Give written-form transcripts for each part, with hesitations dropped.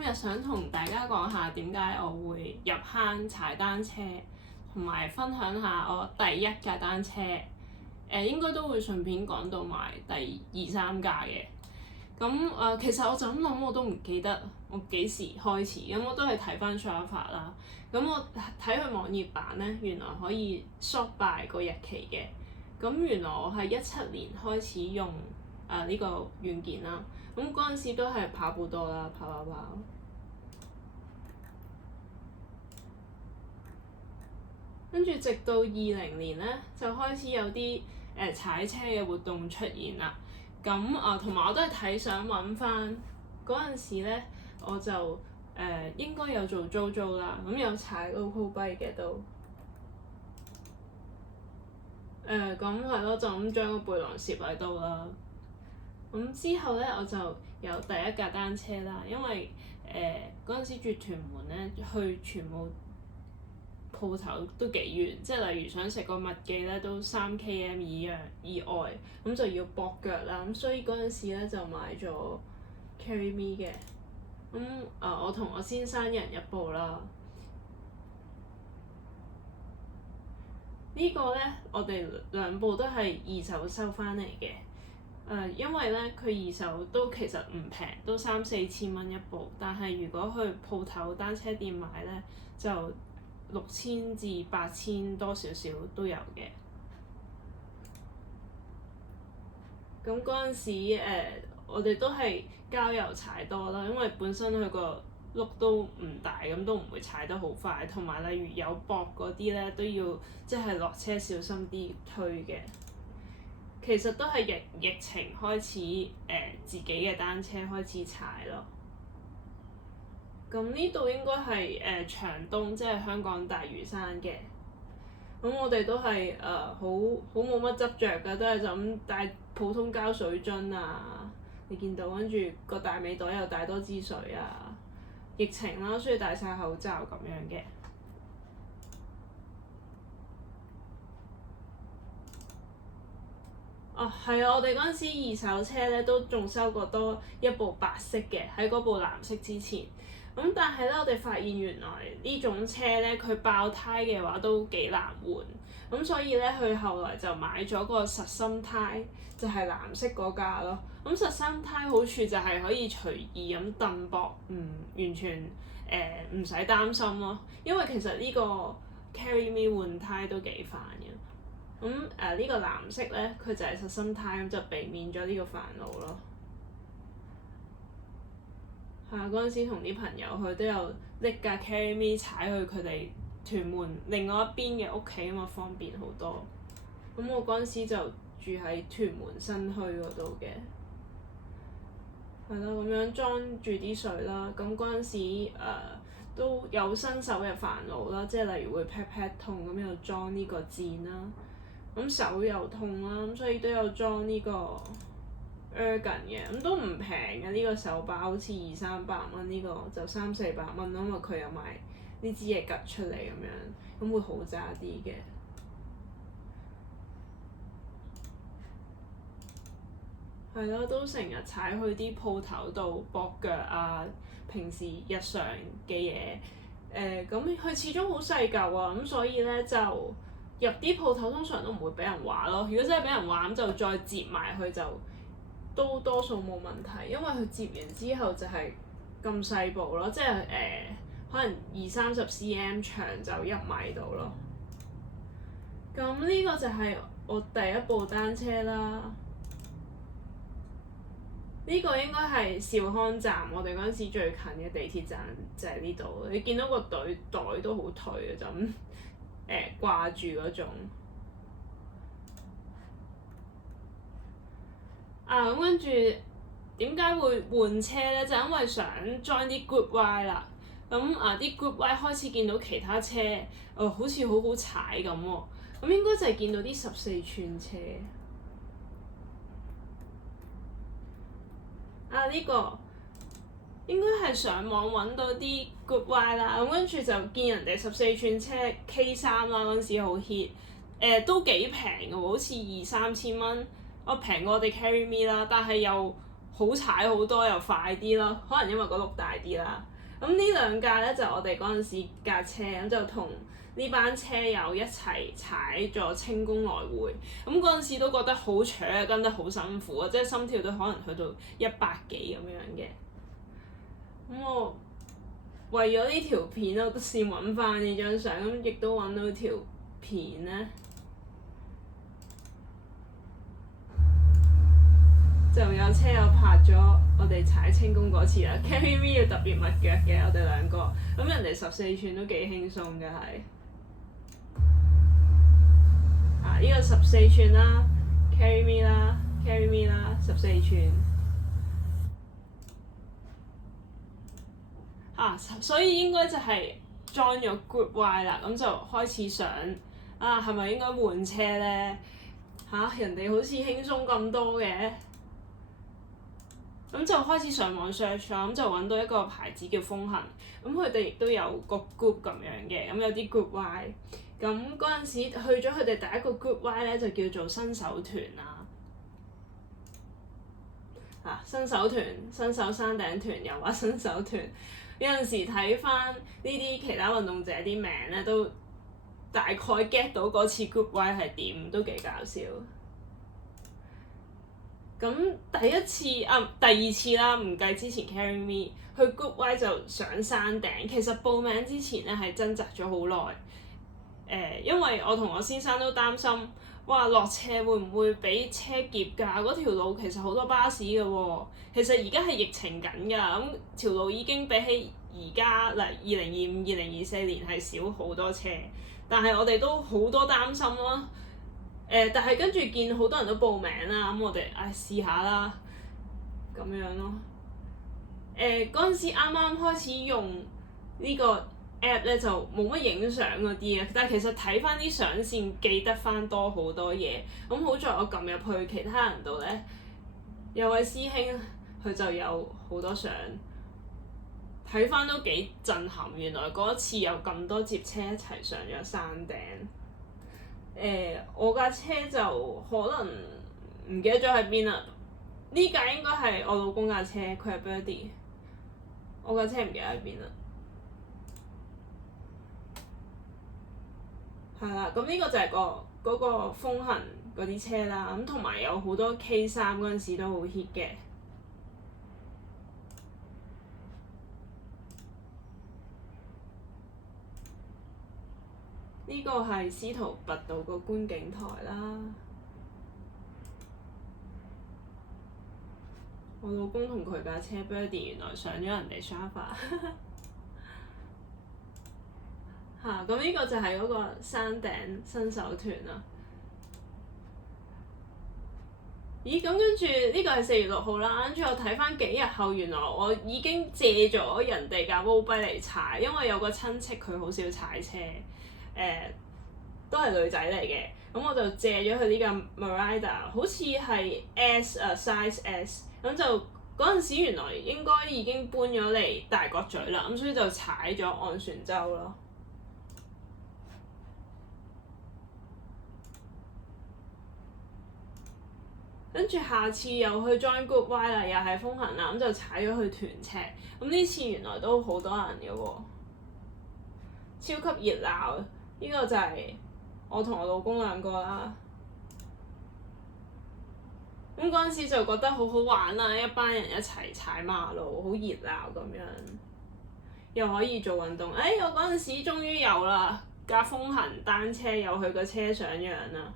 日想同大家講下點解我會入坑踩單車，同埋分享下我第一架單車。應該都會順便講到埋第二三架嘅。咁其實我就咁諗，我都唔記得我幾時開始，咁我都係睇翻 Strava 啦。咁我睇佢網頁版咧，原來可以 sort by 個日期嘅。咁原來我係17年開始用呢個軟件啦。咁嗰陣時都係跑步多啦，跑。跟住直到2020年咧，就開始有啲踩車嘅活動出現啦。咁同埋我都係睇相揾翻嗰陣時咧，我就應該有做 JoJo 啦，咁有踩 local bike 嘅都。咁係咯，就咁將個背囊攝喺度啦。咁之後咧，我就有第一架單車啦，因為嗰陣時住屯門咧，去全部鋪頭都幾遠，即係例如想食個麥記咧，都3km 以外，咁就要駁腳啦。咁所以嗰陣時咧就買咗 Carry Me 嘅。我同我先生一人一部啦。呢個咧，我哋兩部都係二手收翻嚟嘅。因為咧佢二手都其實唔平，都3-4千蚊一部，但係如果去鋪頭單車店買咧，就6000至8000多少少都有嘅。咁嗰陣時我哋都係郊遊踩多啦，因為本身佢個轆都唔大，咁都唔會踩得好快，同埋例如有駁嗰啲咧都要即係落車小心啲推嘅。其實都係疫情開始自己嘅單車開始踩咯。咁呢度應該係長東，即係香港大嶼山嘅。咁我哋都係好冇乜執着㗎，都係就咁帶普通膠水樽啊。你見到跟住個大尾袋又帶多支水啊。疫情啦，所以戴晒口罩咁樣嘅。係啊！我哋嗰陣時二手車咧都仲收過多一部白色嘅，喺嗰部藍色之前。但係咧，我哋發現原來呢種車咧，佢爆胎嘅話都幾難換。所以咧，佢後來就買咗個實心胎，就係藍色嗰架咯。實心胎好處就係可以隨意咁蹬膊，完全唔使擔心咯。因為其實呢個 Carry Me 換胎都幾煩嘅。呢個藍色咧，佢就係實心胎，咁就避免咗呢個煩惱咯。嗰陣時同啲朋友去都有拎架 Carry Me 踩去佢哋屯門另外一邊嘅屋企，咁啊方便好多。我嗰陣時就住喺屯門新墟嗰度嘅。係咯，咁樣裝住啲水啦。咁嗰陣時都有新手嘅煩惱啦，即係例如會 pat 痛，咁又裝呢個墊啦。手又痛啦，所以都有裝呢個 Ergon 嘅，都唔平嘅呢個手把，好似200-300蚊，呢個就300-400蚊，因為佢有埋呢支嘢趌出嚟咁樣，咁會好揸啲嘅。係咯，都成日踩去啲鋪頭度駁腳啊，平時日常嘅嘢。咁佢始終好細嚿啊，咁所以咧就入啲鋪頭通常都唔會俾人話咯。如果真係俾人話，咁就再摺埋佢就都多數冇問題，因為佢摺完之後就係咁細部咯，即係可能20-30 cm 長就1米度咯。咁呢個就係我第一部單車啦。呢個應該係兆康站，我哋嗰陣時最近嘅地鐵站就係呢度。你見到個袋都好頹嘅，就咁掛住嗰種。咁跟住點解會換車咧？就因為想 join 啲 group ride 啦。啲 group ride 開始見到其他車，好似好好踩咁喎。應該就係見到啲14寸車。呢個應該係上網揾到啲 group ride 啦，跟住就見人哋14寸車 K3啦，嗰陣時好 hit，都幾平嘅喎，好似2-3千蚊，平過我哋 Carry Me 啦，但係又好踩好多又快啲咯，可能因為個轆大啲啦。咁呢兩架咧就我哋嗰陣時架車咁就同呢班車友一齊踩咗清宮來回，咁嗰陣時都覺得好扯啊，跟得好辛苦啊，即係心跳都可能去到100幾咁樣嘅。咁我為咗呢條片，我都試揾翻呢張相，咁亦都揾到條片咧，就有車友拍咗我哋踩清宮嗰次啦。Carry Me 要特別密腳嘅，我哋兩個，咁人哋14寸都幾輕鬆嘅係。呢個14寸啦 ，Carry Me 啦，Carry Me 啦，14寸。所以應該就係 join 咗 Group Y 啦，咁就開始想係咪應該換車咧？人哋好似輕鬆咁多嘅，咁就開始上網 search 啦，咁就揾到一個牌子叫風行，咁佢哋亦都有個 group 咁樣嘅，咁有啲 Group Y，咁嗰陣時去咗佢哋第一個 Group Y 咧就叫做新手團啦。新手團、新手山頂團又話新手團，有陣時睇翻呢啲其他運動者啲名咧，都大概 get 到嗰次 Group Y 係點，都幾搞笑。咁第二次啦，唔計之前 Carry Me 去 Group Y 就上山頂。其實報名之前咧係掙扎咗好耐，因為我同我先生都擔心。落斜會唔會俾車劫㗎？嗰條路其實好多巴士㗎喎。其實而家係疫情緊㗎，咁條路已經比起而家2025、2024年係少好多車，但係我哋都好多擔心咯。但係跟住見好多人都報名啦，咁我哋試下啦，咁樣咯。嗰陣時啱啱開始用呢個app 咧就冇乜影相嗰啲啊，但係其實睇翻啲相先記得翻多好多嘢。咁好在我撳入去其他人度咧，有位師兄佢就有好多相，睇翻都幾震撼。原來嗰一次有咁多節車一齊上咗山頂。我架車就可能唔記得咗喺邊啦。呢架應該係我老公架車，佢係 Birdy。我架車唔記得喺邊啦。係啦，咁呢個就係嗰個風行嗰啲車啦，咁同埋有好多 K3嗰陣時都好 hit 嘅。呢個係司徒拔道個觀景台啦。我老公同佢架車 Birdy 原來上咗人哋 Java。咁呢個就係嗰個山頂新手團啦。咦？咁跟住呢個係4月6號啦，跟住我睇翻幾日後，原來我已經借咗人哋架 Mobile 嚟踩，因為有個親戚佢好少踩車，都係女仔嚟嘅，咁我就借咗佢呢架 Merida，好似係 size S， 咁就嗰陣時原來應該已經搬咗嚟大角咀啦，咁所以就踩咗昂船洲咯。跟住下次又去 join Group Y 啦，又係風行啦，咁就踩咗去屯赤。咁呢次原來都好多人嘅喎，超級熱鬧。呢個就係我同我老公兩個啦。咁嗰陣時就覺得好好玩啦，一班人一齊踩馬路，好熱鬧咁樣，又可以做運動。我嗰陣時終於有啦，架風行單車有佢個車相樣啦。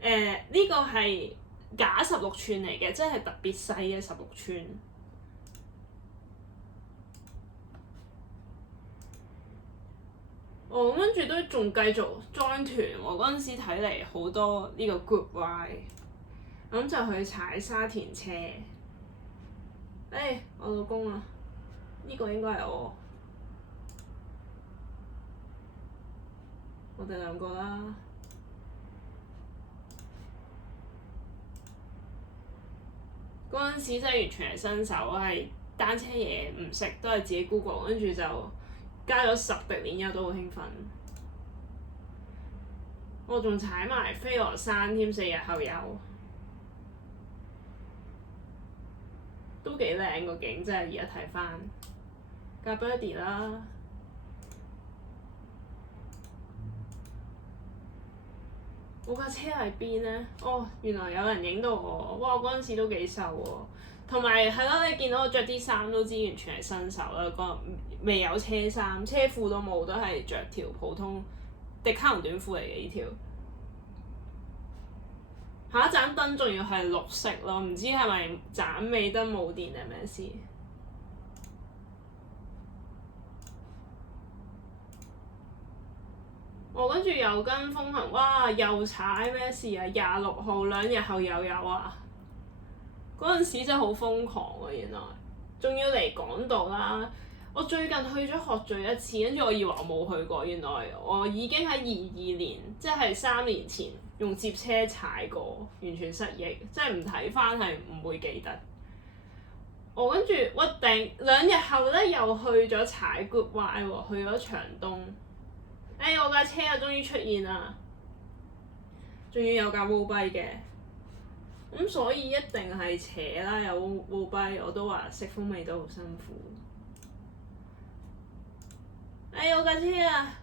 呢個係假16寸嚟嘅，即係特別細嘅16寸。跟住都仲繼續 join 團喎。嗰陣時睇嚟好多呢個 Group Y，咁就去踩沙田車。我老公啊，呢個應該係我哋兩個啦。嗰陣時真係完全係新手，係單車嘢唔識，都係自己 Google， 跟住就加咗10滴鏈油，都好興奮。我仲踩埋飛鵝山添，4日後有。都幾靚個景，真係而家睇翻。架 Birdy 啦，我架車喺邊咧？哦，原來有人影到我，哇！我嗰陣時都幾瘦喎，同埋係咯，你見到我着啲衫都知完全係新手啦，未有車衫，車褲都冇，都係着條普通迪卡儂短褲嚟嘅呢條。下一盞燈仲要係綠色咯，唔知係咪盞尾燈冇電定咩事？我跟住又跟風行，哇！又踩咩事啊？26號2日後又有啊！嗰陣時真係好瘋狂啊，原來仲要嚟港島啦！我最近去咗學聚一次，跟住我以為我冇去過，原來我已經喺22年，即係3年前用接車踩過，完全失憶，即係唔睇翻係唔會記得。我跟住屈定2日後咧又去咗踩 Good Y 喎，去咗長東。我架車啊終於出現啦，仲要有架 Wobike 嘅，咁所以一定係斜啦，有 Wobike 我都話識風味都好辛苦。我架車啊，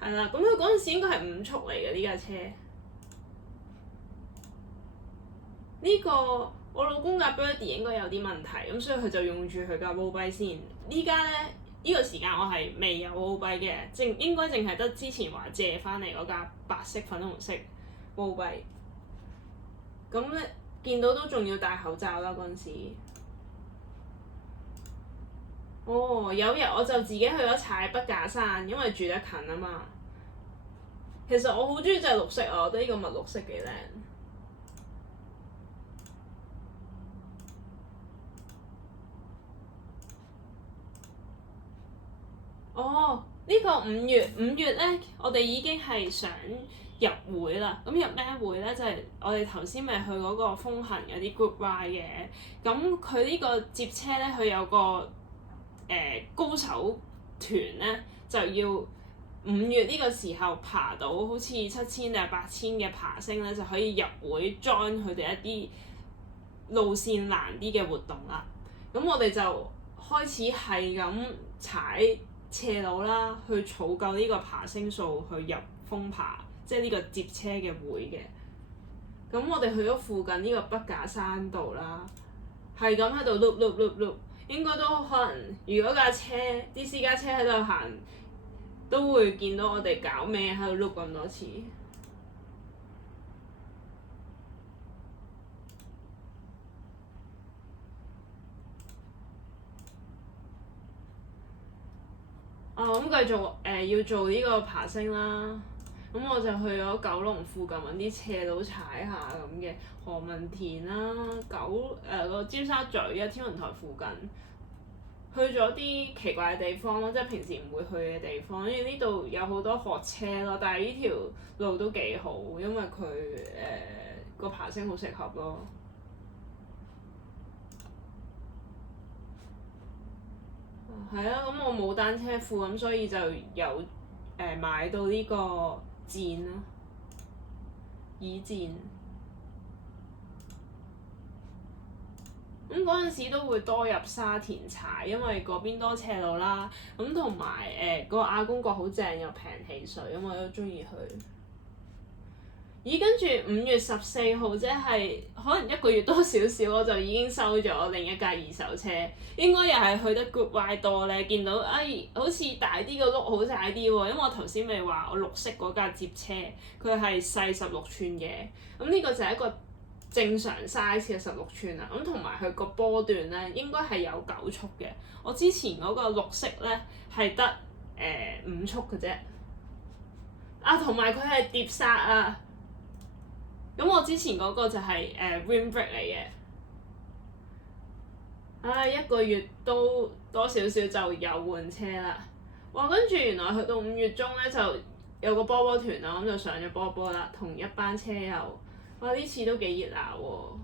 係啦，咁佢嗰陣時應該係5速嚟嘅呢架車。呢個我老公架 Birdy 應該有啲問題，咁所以佢就用住佢架 Wobike 先。依家咧呢個時間我係未有 Wobike 嘅，應該淨係得之前話借翻嚟嗰架白色粉紅色 Wobike。咁咧見到都仲要戴口罩啦嗰陣時。哦，有日我就自己去咗踩筆架山，因為住得近啊嘛。其實我好中意隻綠色啊，我覺得呢個墨綠色幾靚。哦，呢個5月咧，我哋已經係想入會啦。咁入咩會咧？就係我哋頭先咪去嗰個風行嗰啲 group ride 嘅。咁佢呢個接車咧，佢有個高手團咧，就要5月呢個時候爬到好似7000定係8000嘅爬升咧，就可以入會 join 佢哋一啲路線難啲嘅活動啦。咁我哋就開始係咁踩斜路啦，去儲夠呢個爬升數去入風爬，即係呢個接車嘅會嘅。咁我哋去咗附近呢個筆架山度啦，係咁喺度碌，應該都可能，如果架車啲私家車喺度行，都會見到我哋搞咩喺度碌咁多次。咁繼續要做呢個爬升啦，咁我就去咗九龍附近揾啲斜路踩下咁嘅，何文田啦，個尖沙咀啊，天文台附近，去咗啲奇怪嘅地方咯，即係平時唔會去嘅地方，因為呢度有好多學車咯，但係呢條路都幾好，因為佢個爬升好適合咯。係啊，咁我冇單車褲，咁所以就有買到呢個墊咯，椅墊。咁嗰陣時都會多入沙田踩，因為嗰邊多斜路啦。咁同埋個亞公角好正，又平汽水，咁我都中意去。跟住5月14號，即係可能1個月多少少，我就已經收咗另一架二手車，應該又係去得 Good Y 多咧。見到好似大啲個轆好踩啲喎，因為我頭先咪話我綠色嗰架接車，佢係細16寸嘅，咁呢個就係一個正常 size 嘅16寸啦。咁同埋佢個波段咧應該係有9速嘅，我之前嗰個綠色咧係得5速嘅啫。同埋佢係碟剎啊！咁我之前嗰個就係rim brake 嚟嘅。1個月都多少少就有換車啦。哇！跟住原來去到5月中咧就有個波波團啦，咁就上咗波波啦，同一班車友。哇！呢次都幾熱鬧喎。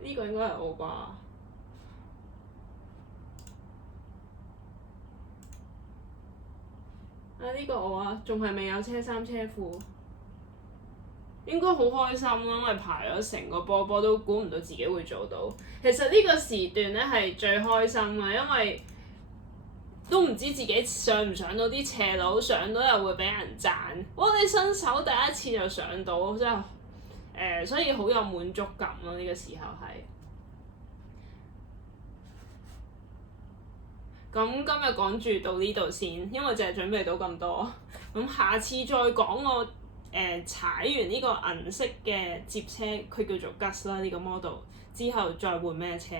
呢個應該係我啩。呢呢個我啊，仲係未有車衫車褲，應該好開心咯，因為排咗成個波都估唔到自己會做到。其實呢個時段咧係最開心嘅，因為都唔知自己上唔上到啲斜路，上到又會俾人讚。哇！你新手第一次就上到，真係所以好有滿足感咯。呢個時候係。咁今日講住到呢度先，因為淨係準備到咁多。咁下次再講我踩完呢個銀色嘅摺車，佢叫做 Gus 啦，呢個 model 之後再換咩車。